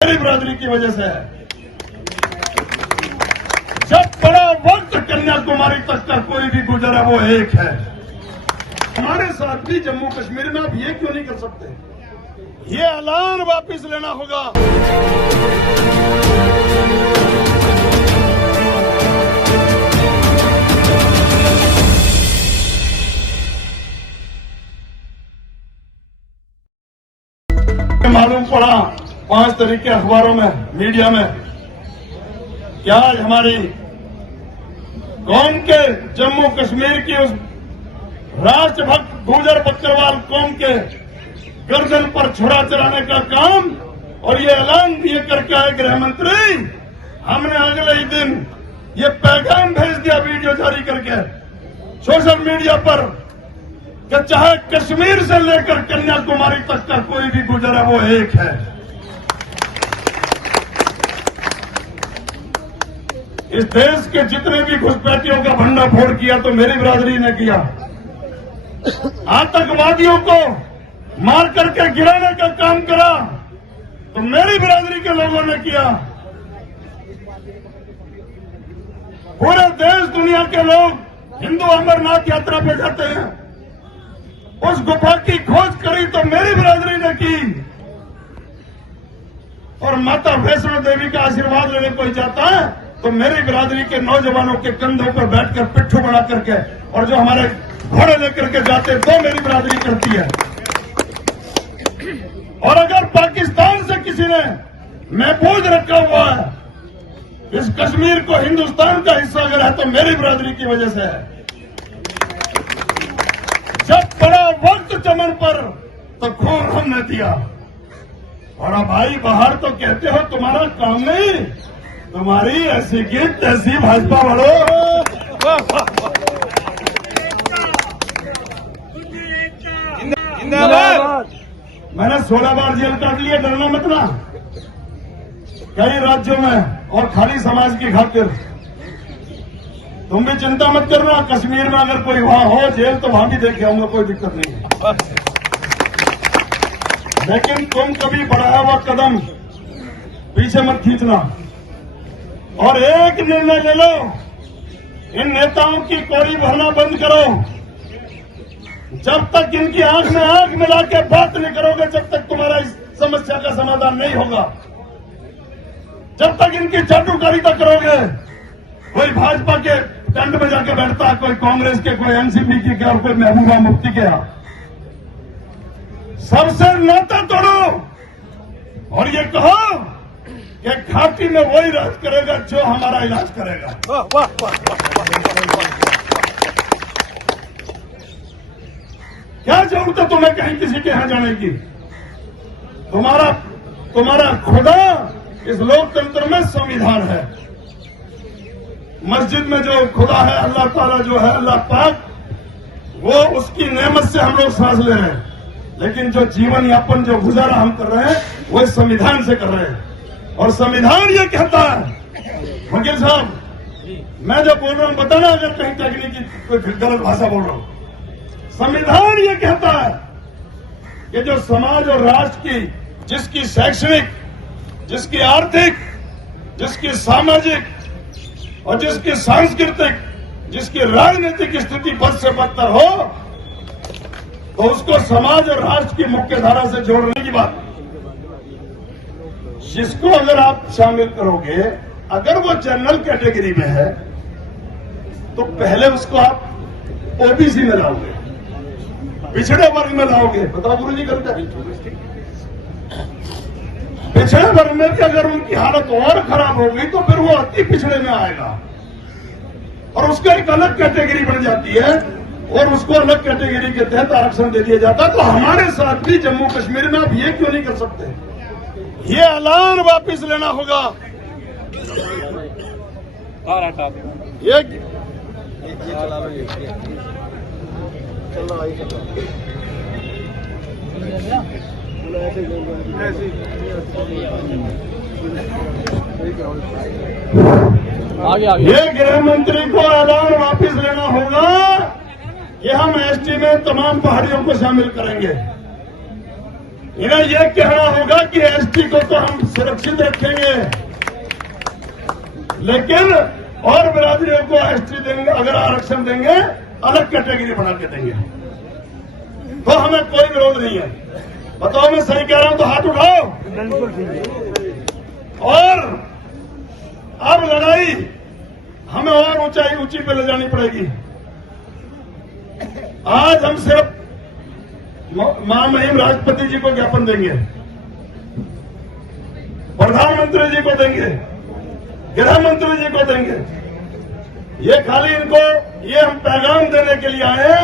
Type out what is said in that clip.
मेरी बिरादरी की वजह से है। जब बड़ा वक्त कन्याकुमारी तक का कोई भी गुजरा वो एक है। हमारे साथ भी जम्मू कश्मीर में आप ये क्यों नहीं कर सकते? ये ऐलान वापस लेना होगा। मालूम पड़ा 5 तारीख के अखबारों में, मीडिया में, क्या आज हमारी कौम के, जम्मू कश्मीर की उस राष्ट्रभक्त गुर्जर बकरवाल कौम के गर्दन पर छुरा चलाने का काम और ये ऐलान ये करके आए गृह मंत्री। हमने अगले ही दिन ये पैगाम भेज दिया वीडियो जारी करके सोशल मीडिया पर कि चाहे कश्मीर से लेकर कन्याकुमारी तक का कोई भी गुजर है वो एक है। इस देश के जितने भी घुसपैठियों का भंडाफोड़ किया तो मेरी बिरादरी ने किया। आतंकवादियों को मार करके गिराने का काम करा तो मेरी बिरादरी के लोगों ने किया। पूरे देश दुनिया के लोग हिंदू अमरनाथ यात्रा पे जाते हैं, उस गुफा की खोज करी तो मेरी बिरादरी ने की। और माता वैष्णो देवी का आशीर्वाद लेने कोई जाता है तो मेरी बिरादरी के नौजवानों के कंधों पर बैठकर पिट्ठू बना करके, और जो हमारे घोड़े लेकर के जाते तो मेरी बिरादरी करती है। और अगर पाकिस्तान से किसी ने महफूज रखा हुआ है इस कश्मीर को हिंदुस्तान का हिस्सा अगर है तो मेरी बिरादरी की वजह से है। जब बड़ा वक्त चमन पर तो खून हमने दिया। और अब भाई बाहर तो कहते हो तुम्हारा काम नहीं, तुम्हारी ऐसी की तैसी भाजपा वालों। मैंने 16 बार जेल काट लिया, डरना मत ना। कई राज्यों में और खाली समाज की खातिर तुम भी चिंता मत करना। कश्मीर में अगर कोई वहां हो जेल तो वहां भी देखे आऊंगा, कोई दिक्कत नहीं है। लेकिन तुम कभी बढ़ाया हुआ कदम पीछे मत खींचना और एक निर्णय ले लो, इन नेताओं की कौड़ी भरना बंद करो। जब तक इनकी आंख में आंख मिला के बात नहीं करोगे, जब तक तुम्हारा इस समस्या का समाधान नहीं होगा। जब तक इनकी चाटुकारिता करोगे, कोई भाजपा के टेंट में जाके बैठता है, कोई कांग्रेस के, कोई एनसीपी के, और कोई महबूबा मुफ्ती के। सबसे नाता तोड़ो और ये कहो कि घाटी में वही राज करेगा जो हमारा इलाज करेगा। क्या जरूरत है तुम्हें कहीं किसी के यहां जाने की? तुम्हारा खुदा इस लोकतंत्र में संविधान है। मस्जिद में जो खुदा है, अल्लाह ताला जो है, अल्लाह पाक, वो उसकी नेमत से हम लोग सांस ले रहे हैं। लेकिन जो जीवन यापन जो गुजारा हम कर रहे हैं वो इस संविधान से कर रहे हैं। और संविधान ये कहता है, वकील साहब मैं जो बोल रहा हूं बताना अगर कहीं तकनीकी कोई गलत भाषा बोल रहा हूं। संविधान ये कहता है कि जो समाज और राष्ट्र की, जिसकी शैक्षणिक, जिसकी आर्थिक, जिसकी सामाजिक और जिसकी सांस्कृतिक, जिसकी राजनीतिक स्थिति बद से बदतर हो तो उसको समाज और राष्ट्र की मुख्य धारा से जोड़ने की बात। जिसको अगर आप शामिल करोगे, अगर वो जनरल कैटेगरी में है तो पहले उसको आप ओबीसी में लाओगे, पिछड़े वर्ग में लाओगे। बताओ गुरु जी करते हैं। पिछड़े वर्ग में भी अगर उनकी हालत और खराब हो गई तो फिर वो अति पिछड़े में आएगा और उसका एक अलग कैटेगरी बन जाती है और उसको अलग कैटेगरी के तहत आरक्षण दे दिया जाता है। तो हमारे साथ भी जम्मू कश्मीर में आप ये क्यों नहीं कर सकते? ये ऐलान वापस लेना होगा। ये गृह मंत्री को ऐलान वापस लेना होगा कि हम एसटी में तमाम पहाड़ियों को शामिल करेंगे। इन्हें यह कहना होगा कि एसटी को तो हम सुरक्षित रखेंगे, लेकिन और बिरादरियों को एसटी देंगे, अगर आरक्षण देंगे अलग कैटेगरी बना के देंगे, तो हमें कोई विरोध नहीं है। बताओ मैं सही कह रहा हूं तो हाथ उठाओ। और अब लड़ाई हमें और ऊंची पे ले जानी पड़ेगी। आज हम सिर्फ महामहिम राष्ट्रपति जी को ज्ञापन देंगे, प्रधानमंत्री जी को देंगे, गृह मंत्री जी को देंगे। ये खाली इनको ये हम पैगाम देने के लिए आए हैं